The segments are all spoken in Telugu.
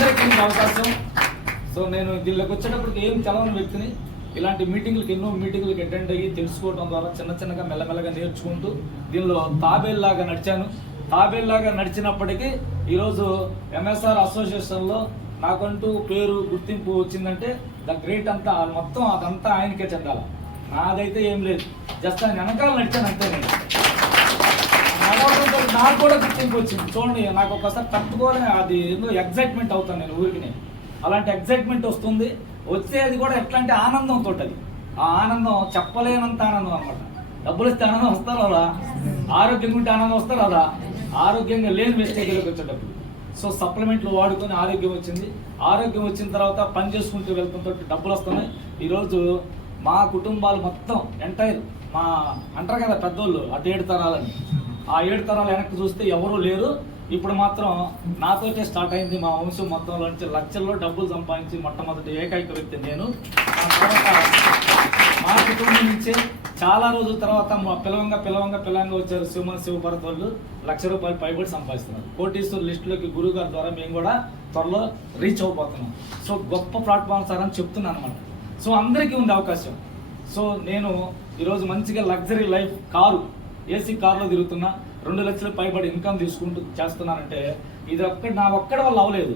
అందరికీ అవకాశం సో నేను దీనిలోకి వచ్చేటప్పటికి ఏం తెలవని వ్యక్తిని ఇలాంటి మీటింగ్లకు ఎన్నో మీటింగ్లకు అటెండ్ అయ్యి తెలుసుకోవడం ద్వారా చిన్న చిన్నగా మెల్లమెల్లగా నేర్చుకుంటూ దీనిలో తాబేల్లాగా నడిచాను. తాబేల్లాగా నడిచినప్పటికీ ఈరోజు ఎంఎస్ఆర్ అసోసియేషన్లో నాకంటూ పేరు గుర్తింపు వచ్చిందంటే ద గ్రేట్ అంతా మొత్తం అదంతా ఆయనకే చెందాలి. నాదైతే ఏం లేదు. జస్ట్ ఆయన వెనకాల నడిచాను అంతే నేను. నడవడంతో నాకు కూడా గుర్తింపు వచ్చింది చూడండి నాకు ఒకసారి తట్టుకోవాలని అది ఏదో ఎగ్జైట్మెంట్ అవుతాను నేను ఊరికి అలాంటి ఎగ్జైట్మెంట్ వస్తుంది. వచ్చేది కూడా ఎట్లాంటి ఆనందంతో అది. ఆ ఆనందం చెప్పలేనంత ఆనందం అనమాట డబ్బులు ఇస్తే ఆనందం వస్తారు అలా ఆరోగ్యంగా ఉంటే ఆనందం వస్తారు అలా ఆరోగ్యంగా లేని వేస్టేజ్లోకి వచ్చేటప్పుడు. సో సప్లిమెంట్లు వాడుకొని ఆరోగ్యం వచ్చింది. ఆరోగ్యం వచ్చిన తర్వాత పని చేసుకుంటూ వెళ్తుంటే డబ్బులు వస్తున్నాయి. ఈరోజు మా కుటుంబాలు మొత్తం ఎంటైర్ మా అంటారు కదా పెద్దోళ్ళు అటు ఏడు తరాలని. ఆ ఏడు తరాలు వెనక్కి చూస్తే ఎవరూ లేరు. ఇప్పుడు మాత్రం నాతోటే స్టార్ట్ అయింది మా వంశం మొత్తంలో నుంచి లక్షల్లో డబ్బులు సంపాదించి మొట్టమొదటి ఏకైక వ్యక్తి నేను. మా కుటుంబం నుంచే చాలా రోజుల తర్వాత పిలవంగా పిలవంగా పిలవంగా వచ్చారు శివమన్ శివభరత్ వాళ్ళు. లక్ష రూపాయలు పైబడి సంపాదిస్తున్నారు. కోటీశ్వర్ లిస్టులోకి గురువు గారి ద్వారా మేము కూడా త్వరలో రీచ్ అవ్వబోతున్నాం. సో గొప్ప ప్లాట్ఫామ్ సార్ అని చెప్తున్నాను అనమాట సో అందరికీ ఉంది అవకాశం. సో నేను ఈరోజు మంచిగా లగ్జరీ లైఫ్ కారు ఏసీ కారులో తిరుగుతున్నా రెండు లక్షల పైబడి ఇన్కమ్ తీసుకుంటూ చేస్తున్నానంటే ఇది ఒక్కటి నా ఒక్కడి వల్ల అవ్వలేదు.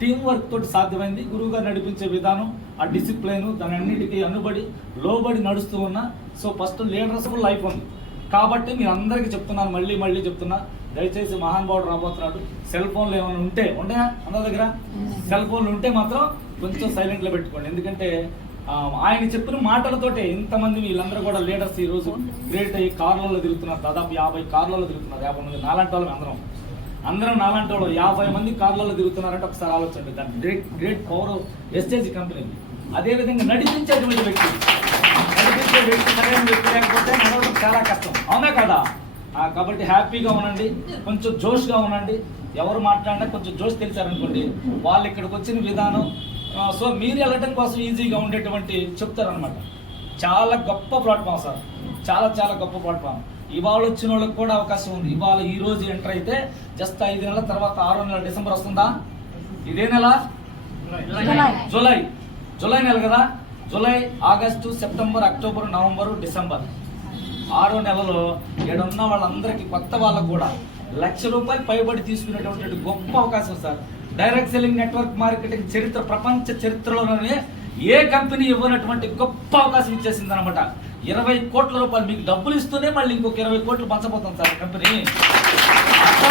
టీం వర్క్ తోటి సాధ్యమైంది. గురువు గారు నడిపించే విధానం ఆ డిసిప్లైన్ దాని అన్నిటికీ అనుబడి లోబడి నడుస్తూ ఉన్నా. సో ఫస్ట్ లీడర్స్ఫుల్ లైఫ్ ఉంది. కాబట్టి మీరు అందరికీ చెప్తున్నాను మళ్ళీ మళ్ళీ చెప్తున్నా. దయచేసి మహానుభావుడు రాబోతున్నాడు. సెల్ ఫోన్లు ఏమైనా ఉంటే ఉంటాయా అందరి దగ్గర? సెల్ ఫోన్లు ఉంటే మాత్రం కొంచెం సైలెంట్లో పెట్టుకోండి. ఎందుకంటే ఆయన చెప్పిన మాటలతోటే ఇంతమంది వీళ్ళందరూ కూడా లీడర్స్ ఈ రోజు గ్రేట్ అయ్యి కార్లలో తిరుగుతున్నారు. దాదాపు యాభై కార్లలో తిరుగుతున్నారు. యాభై మంది నాలాంటి వాళ్ళం అందరం. అందరం నాలాంటి వాళ్ళు. యాభై మంది కార్లలో తిరుగుతున్నారంటే ఒకసారి ఆలోచండి దాని గ్రేట్ గ్రేట్ పవర్ ఎస్టేజ్ కంపెనీ అదే విధంగా నడిపించేటువంటి వ్యక్తి. నడిపించే వ్యక్తి సరైన వ్యక్తి లేకపోతే నడవడం చాలా కష్టం. అవునా కదా? కాబట్టి హ్యాపీగా ఉండండి. కొంచెం జోష్గా ఉండండి. ఎవరు మాట్లాడినా కొంచెం జోష్ తెలిసారనుకోండి. వాళ్ళు ఇక్కడికి వచ్చిన విధానం సో మీరు వెళ్ళటం కోసం ఈజీగా ఉండేటువంటి చెప్తారనమాట చాలా గొప్ప ప్లాట్ఫామ్ సార్. చాలా చాలా గొప్ప ప్లాట్ఫామ్. ఇవాళ వచ్చిన వాళ్ళకి కూడా అవకాశం ఉంది. ఇవాళ ఈ రోజు ఎంటర్ అయితే జస్ట్ ఐదు నెలల తర్వాత ఆరో నెల డిసెంబర్ వస్తుందా? ఇదే నెల? జూలై. జూలై. నెల కదా? July August September October November December. ఆరో నెలలో ఏడున్న వాళ్ళందరికీ కొత్త వాళ్ళకు కూడా లక్ష రూపాయలు పైబడి తీసుకునేటటువంటి గొప్ప అవకాశం sir. Direct selling network marketing చరిత్ర ప్రపంచ చరిత్రలోనే ఏ కంపెనీ ఇవ్వనటువంటి గొప్ప అవకాశం ఇచ్చేసింది అనమాట ఇరవై కోట్ల రూపాయలు మీకు డబ్బులు ఇస్తూనే మళ్ళీ ఇంకొక ఇరవై కోట్లు పంచబోతుంది సార్ కంపెనీ.